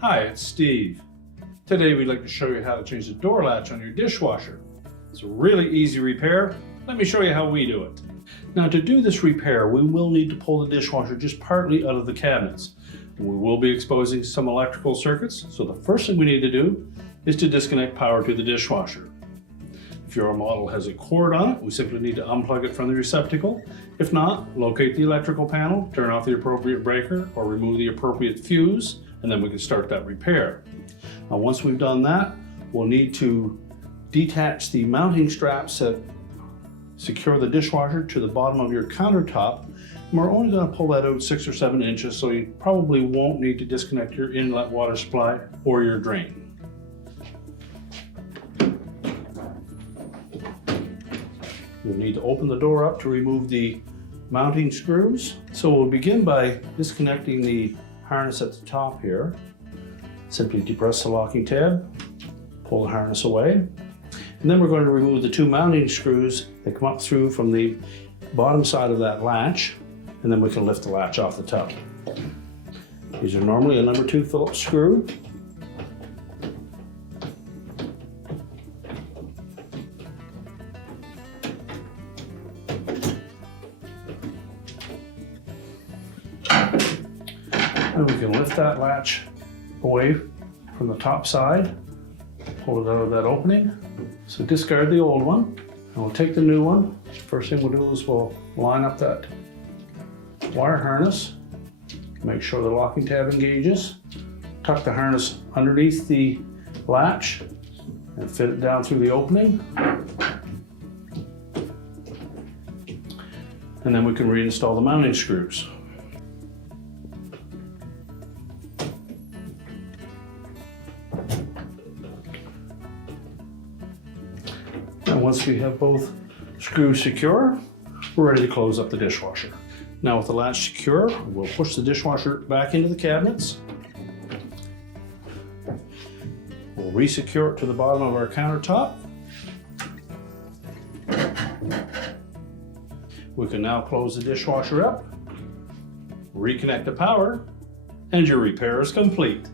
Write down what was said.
Hi, it's Steve. Today we'd like to show you how to change the door latch on your dishwasher. It's a really easy repair. Let me show you how we do it. Now, to do this repair, we will need to pull the dishwasher just partly out of the cabinets. We will be exposing some electrical circuits, so the first thing we need to do is to disconnect power to the dishwasher. If your model has a cord on it, we simply need to unplug it from the receptacle. If not, locate the electrical panel, turn off the appropriate breaker, or remove the appropriate fuse, and then we can start that repair. Now, once we've done that, we'll need to detach the mounting straps that secure the dishwasher to the bottom of your countertop. And we're only going to pull that out 6 or 7 inches, so you probably won't need to disconnect your inlet water supply or your drain. You'll need to open the door up to remove the mounting screws. So we'll begin by disconnecting the harness at the top here. Simply depress the locking tab, pull the harness away, and then we're going to remove the 2 mounting screws that come up through from the bottom side of that latch, and then we can lift the latch off the top. These are normally a number 2 Phillips screw. And we can lift that latch away from the top side, pull it out of that opening. So discard the old one, and we'll take the new one. First thing we'll do is we'll line up that wire harness, make sure the locking tab engages, tuck the harness underneath the latch, and fit it down through the opening. And then we can reinstall the mounting screws. And once we have both screws secure, we're ready to close up the dishwasher. Now, with the latch secure, we'll push the dishwasher back into the cabinets. We'll re-secure it to the bottom of our countertop. We can now close the dishwasher up, reconnect the power, and your repair is complete.